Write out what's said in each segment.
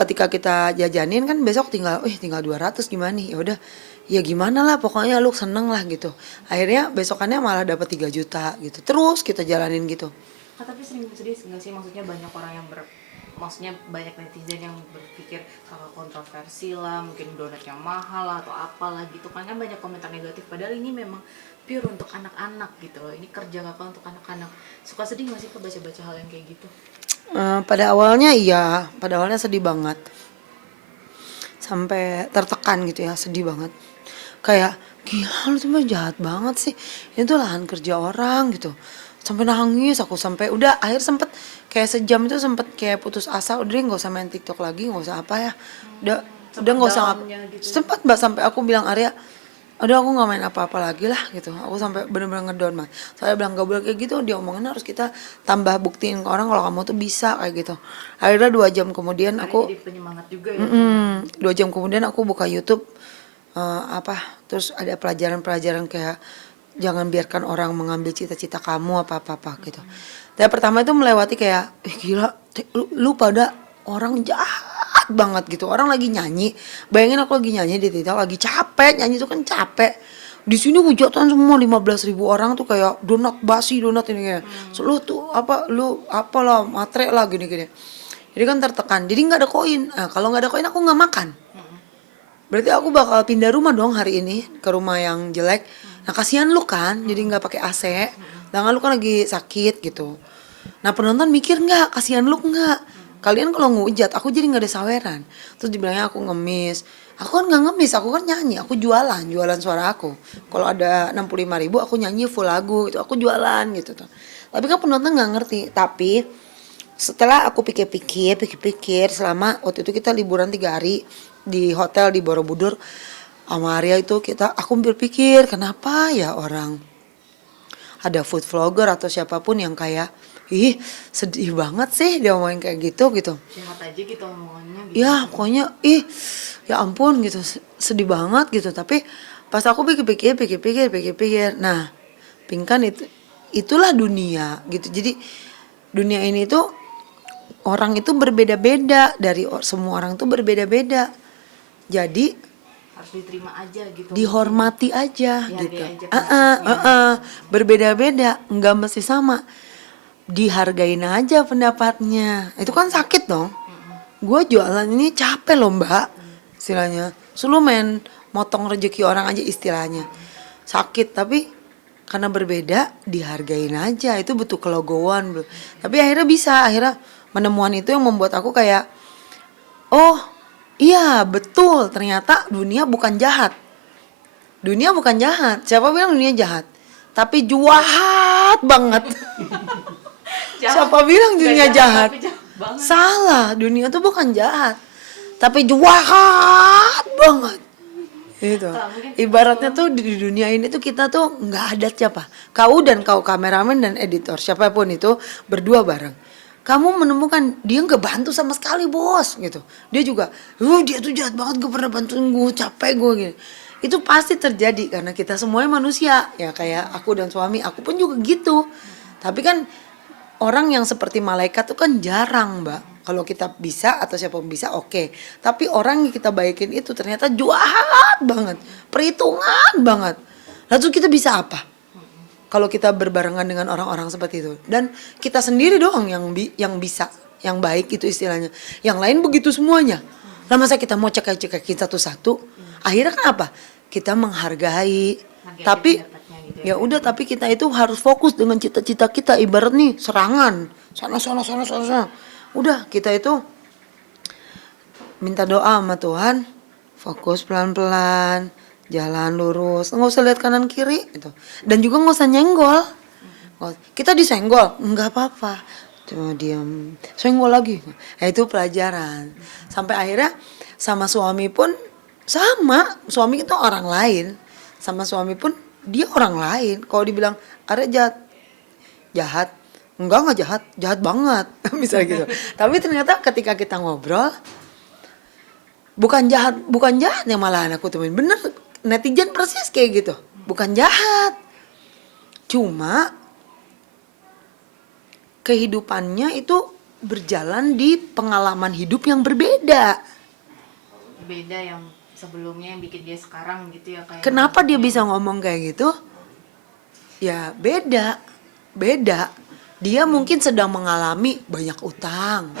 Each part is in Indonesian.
ketika kita jajanin kan besok tinggal 200 gimana nih? Ya udah, ya gimana lah pokoknya lu seneng lah gitu. Akhirnya besokannya malah dapat 3 juta gitu. Terus kita jalanin gitu. Tapi sering sedih nggak sih, maksudnya banyak orang yang maksudnya banyak netizen yang berpikir kakak kontroversi lah, mungkin donat yang mahal lah, atau apalah gitu kan banyak komentar negatif, padahal ini memang pure untuk anak-anak gitu loh, ini kerja kakak untuk anak-anak. Suka sedih nggak sih kak baca-baca hal yang kayak gitu? Pada awalnya iya, pada awalnya sedih banget. Sampai tertekan gitu ya, sedih banget. Kayak gila lu tuh mah jahat banget sih. Ini tuh lahan kerja orang gitu. Sampai nangis aku sampai udah akhir sempet kayak sejam itu sempet kayak putus asa udah deh nggak usah main TikTok lagi nggak usah apa ya udah Sempat nggak usah downnya gitu. sempat mbak sampai aku bilang Arya udah aku nggak main apa-apa lagi lah gitu aku sampai bener-bener ngedown mas saya bilang gak boleh kayak gitu dia omongin harus kita tambah buktiin ke orang kalau kamu tuh bisa kayak gitu akhirnya 2 jam kemudian Karena aku jadi penyemangat juga ya. 2 jam kemudian aku buka YouTube terus ada pelajaran-pelajaran kayak jangan biarkan orang mengambil cita-cita kamu apa gitu. Dan pertama itu melewati kayak gila lu pada orang jahat banget gitu. Orang lagi nyanyi, bayangin aku lagi nyanyi di TikTok lagi capek, nyanyi itu kan capek. Di sini hujatan semua 15.000 orang tuh kayak donat basi donat ini kayak. So, lu apalah matre lah gini-gini. Jadi kan tertekan. Jadi nggak ada koin. Nah, kalau nggak ada koin aku nggak makan. Berarti aku bakal pindah rumah dong hari ini ke rumah yang jelek. Nah kasihan lu kan, jadi nggak pakai AC. Sedangkan lu kan lagi sakit gitu. Nah penonton mikir nggak, kasihan lu nggak. Kalian kalau ngujat, aku jadi nggak ada saweran. Terus dibilangnya aku ngemis. Aku kan nggak ngemis, aku kan nyanyi, aku jualan suara aku. Kalau ada 65.000 aku nyanyi full lagu, itu aku jualan gitu tuh. Tapi kan penonton nggak ngerti. Tapi setelah aku pikir-pikir selama waktu itu kita liburan 3 hari di hotel di Borobudur sama Arya itu aku berpikir kenapa ya orang ada food vlogger atau siapapun yang kayak sedih banget sih dia ngomongin kayak gitu Jahat aja gitu omongannya gitu. ya pokoknya ya ampun gitu sedih banget gitu tapi pas aku pikir nah pingkan itulah dunia gitu jadi dunia ini tuh orang itu berbeda-beda semua orang tuh berbeda-beda jadi Harus diterima aja gitu. dihormati aja gitu Dihargai aja pendapatnya. berbeda-beda nggak mesti sama dihargain aja pendapatnya itu kan sakit dong gue jualan ini capek loh mbak istilahnya selalu main motong rezeki orang aja istilahnya sakit tapi karena berbeda dihargain aja itu butuh kelegoan bro. Tapi akhirnya menemukan itu yang membuat aku kayak oh iya betul ternyata dunia bukan jahat siapa bilang dunia jahat tapi jahat banget siapa bilang dunia jahat salah dunia tuh bukan jahat tapi jahat banget itu ibaratnya tuh di dunia ini tuh kita tuh nggak ada siapa kau kameramen dan editor siapapun itu berdua bareng kamu menemukan dia nggak bantu sama sekali bos gitu dia juga dia tuh jahat banget gue pernah bantuin gue capek gue gitu itu pasti terjadi karena kita semuanya manusia ya kayak aku dan suami aku pun juga gitu tapi kan orang yang seperti malaikat tuh kan jarang mbak kalau kita bisa atau siapa bisa oke. Tapi orang yang kita baikin itu ternyata jahat banget perhitungan banget lalu kita bisa apa kalau kita berbarengan dengan orang-orang seperti itu dan kita sendiri doang yang bisa yang baik itu istilahnya yang lain begitu semuanya lah masa kita mau cekek-cekekin satu-satu akhirnya kan apa kita menghargai tapi Gitu ya udah tapi kita itu harus fokus dengan cita-cita kita ibarat nih serangan sana udah kita itu minta doa sama Tuhan fokus pelan-pelan jalan lurus nggak usah lihat kanan kiri gitu dan juga nggak usah nyenggol kita disenggol nggak apa-apa cuma diam senggol lagi nah, itu pelajaran sampai akhirnya sama suami pun sama suami itu orang lain sama suami pun dia orang lain kalau dibilang ada jahat enggak jahat banget misalnya gitu tapi ternyata ketika kita ngobrol bukan jahat yang malahan aku temuin bener netizen persis kayak gitu bukan jahat cuma kehidupannya itu berjalan di pengalaman hidup yang berbeda. Beda yang sebelumnya yang bikin dia sekarang gitu ya kayak. Kenapa dia bisa ngomong kayak gitu? Ya beda. Dia mungkin sedang mengalami banyak utang.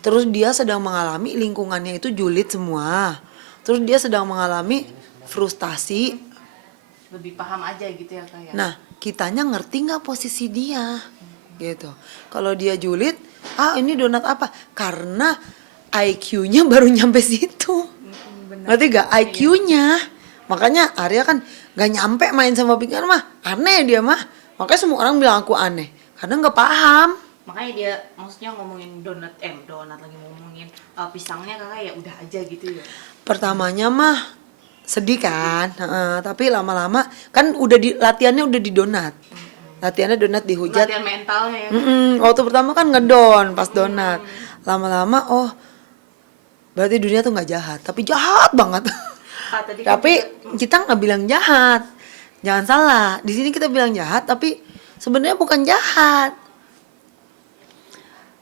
Terus dia sedang mengalami lingkungannya itu julid semua. Terus dia sedang mengalami frustasi. Lebih paham aja gitu ya kayak. Nah, kitanya ngerti nggak posisi dia? Gitu. Kalau dia julid, ini donat apa? Karena IQ-nya baru nyampe situ. Bener. Ngerti gak? IQ-nya. Makanya Arya kan gak nyampe main sama Pinkan mah. Aneh dia mah. Makanya semua orang bilang aku aneh. Karena gak paham. Makanya dia maksudnya ngomongin donat lagi ngomongin pisangnya kakak ya udah aja gitu ya. Pertamanya mah sedih kan. Tapi lama-lama kan latihannya udah di donat. Latihannya donat dihujat. Latihan mentalnya ya. Waktu pertama kan ngedon pas donat. Lama-lama berarti dunia tuh gak jahat. Tapi jahat banget. Kak, tadi kan Tapi juga, kita nggak bilang jahat, jangan salah. Di sini kita bilang jahat, tapi sebenarnya bukan jahat.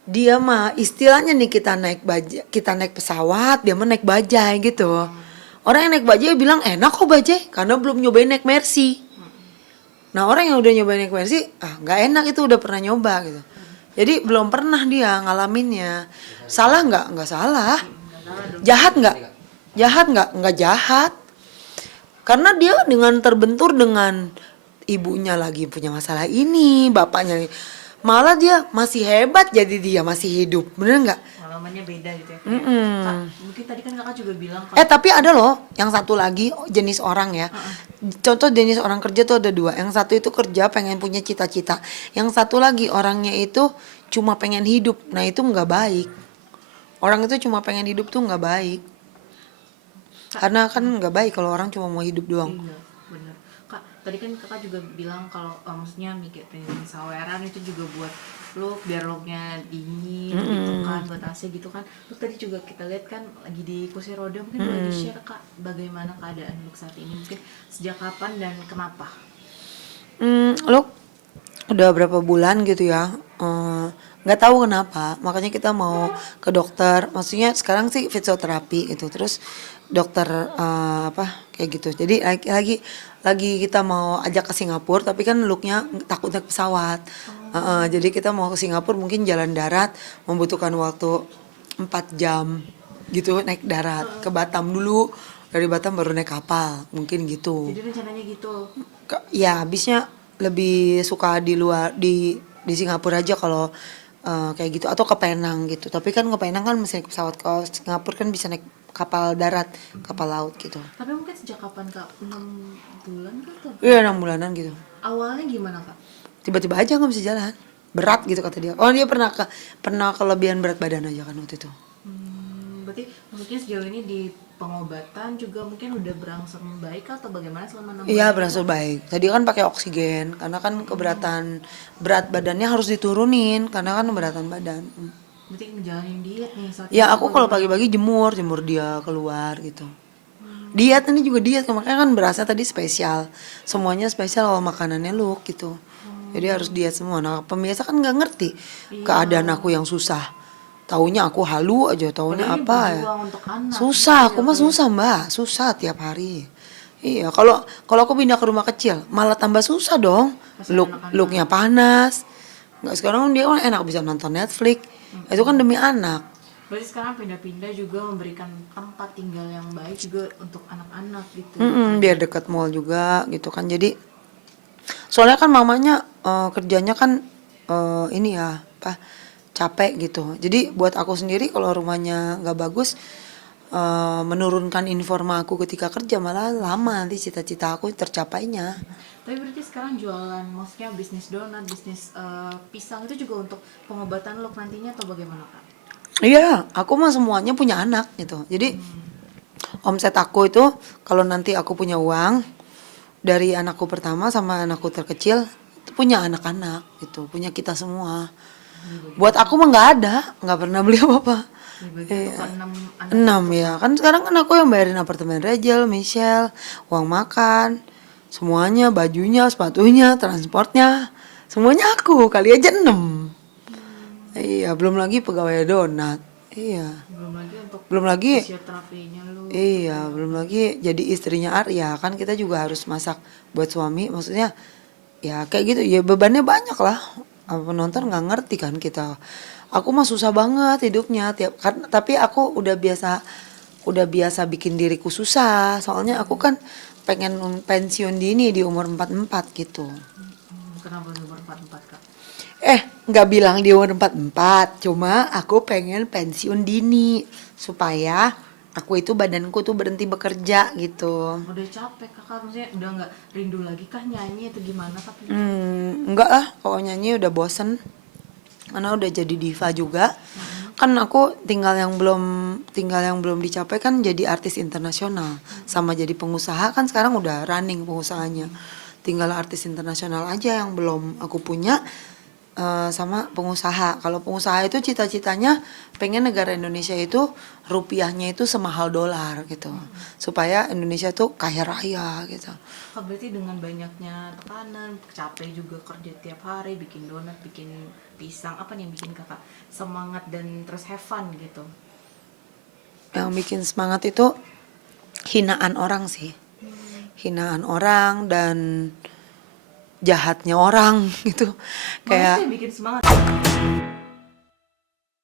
Dia mah istilahnya nih kita naik pesawat, dia mah naik bajai gitu. Orang yang naik bajai bilang enak kok bajai, karena belum nyobain naik Mercy. Nah orang yang udah nyobain naik Mercy, nggak enak itu udah pernah nyoba gitu. Jadi belum pernah dia ngalaminnya. Salah nggak? Nggak salah. Jahat nggak? Jahat nggak? Nggak jahat. Karena dia dengan terbentur dengan ibunya lagi punya masalah ini, bapaknya malah dia masih hebat jadi dia masih hidup, bener nggak? pengalamannya beda gitu ya. Kak, mungkin tadi kan kakak juga bilang kalau Tapi ada loh yang satu lagi jenis orang ya. Contoh jenis orang kerja tuh ada dua. Yang satu itu kerja pengen punya cita-cita. Yang satu lagi orangnya itu cuma pengen hidup. Nah itu nggak baik. Orang itu cuma pengen hidup tuh nggak baik. Karena kan nggak baik kalau orang cuma mau hidup doang. iya, bener. Kak, tadi kan kakak juga bilang kalau maksudnya mikirin saweran itu juga buat lu biar looknya dingin gitu kan, buat AC gitu kan. Terus tadi juga kita lihat kan lagi di kursi roda, mungkin boleh di-share Kak bagaimana keadaan lu saat ini, mungkin sejak kapan dan kenapa? Lo udah berapa bulan gitu ya, nggak tahu kenapa, makanya kita mau ke dokter. Maksudnya sekarang sih fisioterapi gitu, terus dokter kayak gitu. Jadi lagi kita mau ajak ke Singapura, tapi kan looknya takut naik pesawat. Jadi kita mau ke Singapura, mungkin jalan darat membutuhkan waktu 4 jam gitu naik darat ke Batam dulu, dari Batam baru naik kapal, mungkin gitu. Jadi rencananya gitu. Ya habisnya lebih suka di luar di Singapura aja kalau kayak gitu, atau ke Penang gitu. Tapi kan ke Penang kan mesti naik pesawat, ke Singapura kan bisa naik kapal darat, kapal laut gitu. Tapi mungkin sejak kapan Kak? 6 bulan kan tuh? Iya 6 bulanan gitu. Awalnya gimana Kak? Tiba-tiba aja nggak bisa jalan, berat gitu kata dia. Oh dia pernah kelebihan berat badan aja kan waktu itu. Berarti maksudnya sejauh ini di pengobatan juga mungkin udah berangsur membaik atau bagaimana selama 6 bulan? Iya berangsur baik. Tadi kan pakai oksigen karena kan berat badannya harus diturunin karena kan keberatan badan. Berarti ngejalanin diet nih saat Ya ini. aku kalau pagi-pagi jemur dia keluar gitu. Diet ini juga diet, makanya kan berasa tadi spesial. Semuanya spesial kalau makanannya look gitu. Jadi harus diet semua. Nah pemirsa kan nggak ngerti keadaan aku yang susah. Taunya aku halu aja, taunya Padahal ini apa ya. berjuang untuk anak. Susah, aku mah susah mbak, susah tiap hari. Iya, kalau aku pindah ke rumah kecil malah tambah susah dong. Looknya panas. Nggak, sekarang dia kan enak bisa nonton Netflix. Itu kan demi anak. Berarti sekarang pindah-pindah juga memberikan tempat tinggal yang baik juga untuk anak-anak gitu. Biar dekat mall juga gitu kan. Jadi soalnya kan mamanya kerjanya kan ini ya capek gitu. Jadi buat aku sendiri kalau rumahnya nggak bagus, menurunkan informa aku ketika kerja malah lama nanti cita-cita aku tercapainya. Tapi berarti sekarang jualan, maksudnya bisnis donat, bisnis pisang itu juga untuk pengobatan look nantinya atau bagaimana Kak? Iya, aku mah semuanya punya anak gitu. Jadi omset aku itu kalau nanti aku punya uang dari anakku pertama sama anakku terkecil itu punya anak-anak gitu, punya kita semua. Buat aku mah nggak pernah beli apa-apa. Berarti untuk 6 anak. 6 ya, kan sekarang kan aku yang bayarin apartemen Rachel, Michelle, uang makan, semuanya, bajunya, sepatunya, transportnya, semuanya aku, kali aja 6. Iya, belum lagi pegawai donat. Iya. Belum lagi untuk Belum lagi fisioterapinya lu. iya, belum lagi jadi istrinya Arya kan kita juga harus masak buat suami. Maksudnya ya kayak gitu ya bebannya banyak lah. Apa penonton nggak ngerti kan kita. Aku mah susah banget hidupnya tiap kan tapi aku udah biasa bikin diriku susah. Soalnya aku kan pengen pensiun dini di umur 44 gitu. Kenapa nomor 44 kak? Nggak bilang di umur 44, cuma aku pengen pensiun dini supaya aku itu badanku tuh berhenti bekerja gitu. Udah capek kakak, maksudnya udah nggak rindu lagi kah nyanyi atau gimana tapi? Enggak lah, kalau nyanyi udah bosen. Karena udah jadi diva juga. Kan aku tinggal yang belum dicapai kan jadi artis internasional. Sama jadi pengusaha kan sekarang udah running pengusahanya. Tinggal artis internasional aja yang belum aku punya. Sama pengusaha. Kalau pengusaha itu cita-citanya pengen negara Indonesia itu rupiahnya itu semahal dolar gitu. Supaya Indonesia tuh kaya raya gitu. Kak, berarti dengan banyaknya tekanan, capek juga kerja tiap hari, bikin donat, bikin pisang, apa nih yang bikin kakak semangat dan terus have fun gitu? Yang bikin semangat itu hinaan orang sih. Hinaan orang dan jahatnya orang gitu. Malah itu Kayak yang bikin semangat.